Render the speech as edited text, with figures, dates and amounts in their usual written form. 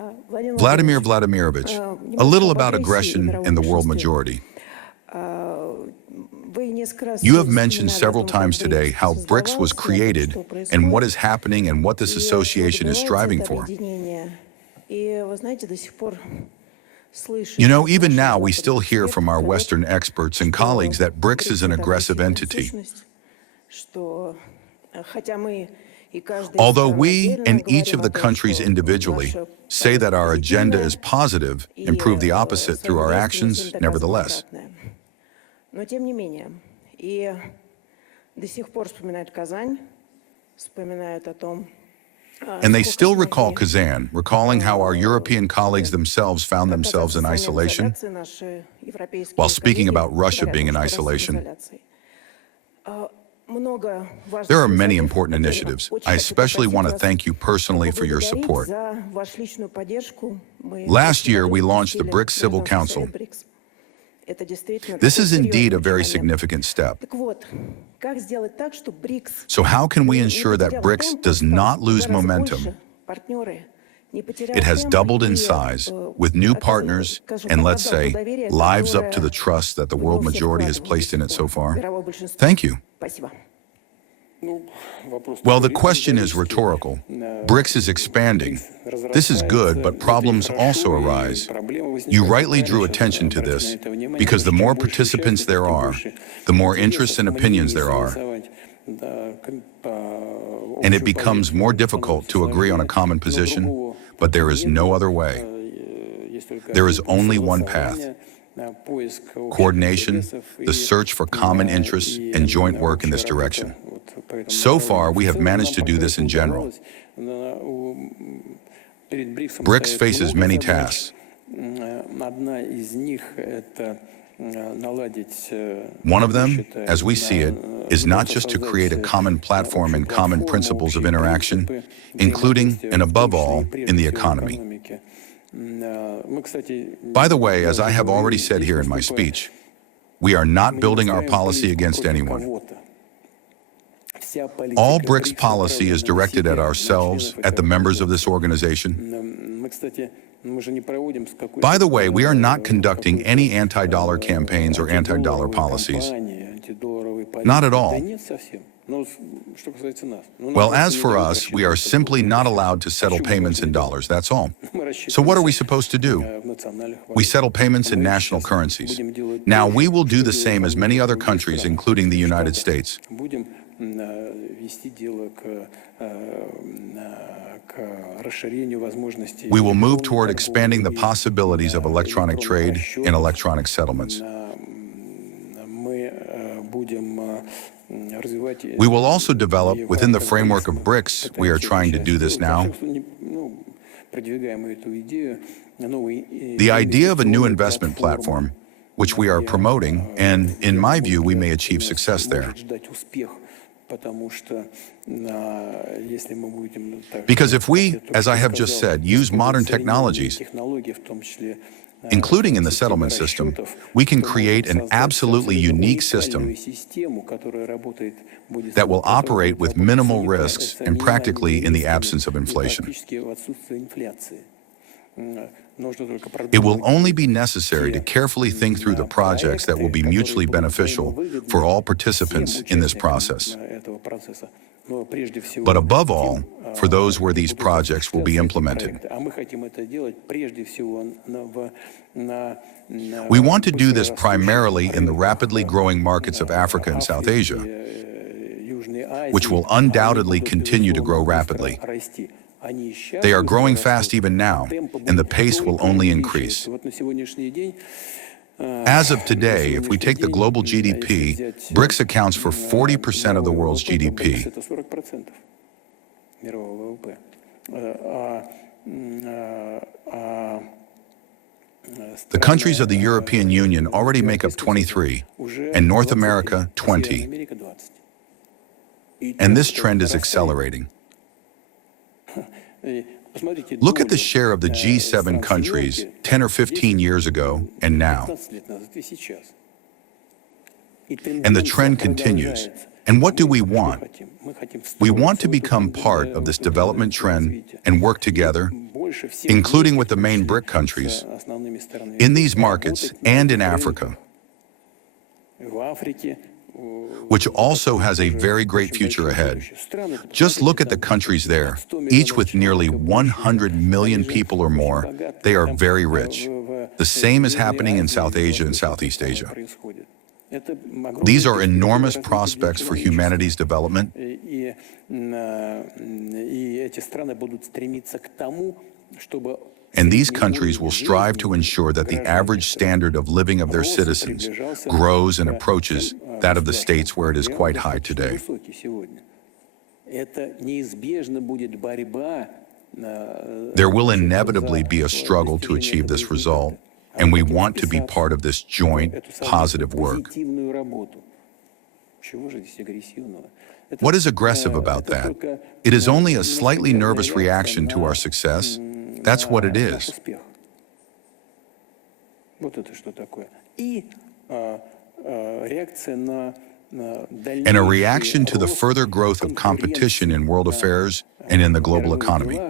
Vladimir Vladimirovich, a little about aggression and the world majority. You have mentioned several times today how BRICS was created and what is happening and what this association is striving for. You know, even now we still hear from our Western experts and colleagues that BRICS is an aggressive entity. Although we and each of the countries individually say that our agenda is positive and prove the opposite through our actions, nevertheless. And they still recall Kazan, recalling how our European colleagues themselves found themselves in isolation, while speaking about Russia being in isolation. There are many important initiatives. I especially want to thank you personally for your support. Last year, we launched the BRICS Civil Council. This is indeed a very significant step. So how can we ensure that BRICS does not lose momentum? It has doubled in size with new partners and, let's say, lives up to the trust that the world majority has placed in it so far. Thank you. Well, the question is rhetorical. BRICS is expanding. This is good, but problems also arise. You rightly drew attention to this because the more participants there are, the more interests and opinions there are. And it becomes more difficult to agree on a common position, but there is no other way. There is only one path. Coordination, the search for common interests, and joint work in this direction. So far, we have managed to do this in general. BRICS faces many tasks. One of them, as we see it, is not just to create a common platform and common principles of interaction, including and above all in the economy. By the way, as I have already said here in my speech, we are not building our policy against anyone. All BRICS policy is directed at ourselves, at the members of this organization. By the way, we are not conducting any anti-dollar campaigns or anti-dollar policies. Not at all. Well, as for us, we are simply not allowed to settle payments in dollars, that's all. So what are we supposed to do? We settle payments in national currencies. Now, we will do the same as many other countries, including the United States. We will move toward expanding the possibilities of electronic trade and electronic settlements. We will also develop, within the framework of BRICS, we are trying to do this now, the idea of a new investment platform, which we are promoting, and in my view, we may achieve success there. Because if we, as I have just said, use modern technologies, including in the settlement system, we can create an absolutely unique system that will operate with minimal risks and practically in the absence of inflation. It will only be necessary to carefully think through the projects that will be mutually beneficial for all participants in this process. But above all, for those where these projects will be implemented. We want to do this primarily in the rapidly growing markets of Africa and South Asia, which will undoubtedly continue to grow rapidly. They are growing fast even now, and the pace will only increase. As of today, if we take the global GDP, BRICS accounts for 40% of the world's GDP. The countries of the European Union already make up 23, and North America 20. And this trend is accelerating. Look at the share of the G7 countries 10 or 15 years ago and now. And the trend continues. And what do we want? We want to become part of this development trend and work together including with the main BRIC countries, in these markets and in Africa, which also has a very great future ahead. Just look at the countries there, each with nearly 100 million people or more. They are very rich. The same is happening in South Asia and Southeast Asia. These are enormous prospects for humanity's development, and these countries will strive to ensure that the average standard of living of their citizens grows and approaches that of the states where it is quite high today. There will inevitably be a struggle to achieve this result, and we want to be part of this joint, positive work. What is aggressive about that? It is only a slightly nervous reaction to our success. That's what it is. And a reaction to the further growth of competition in world affairs and in the global economy.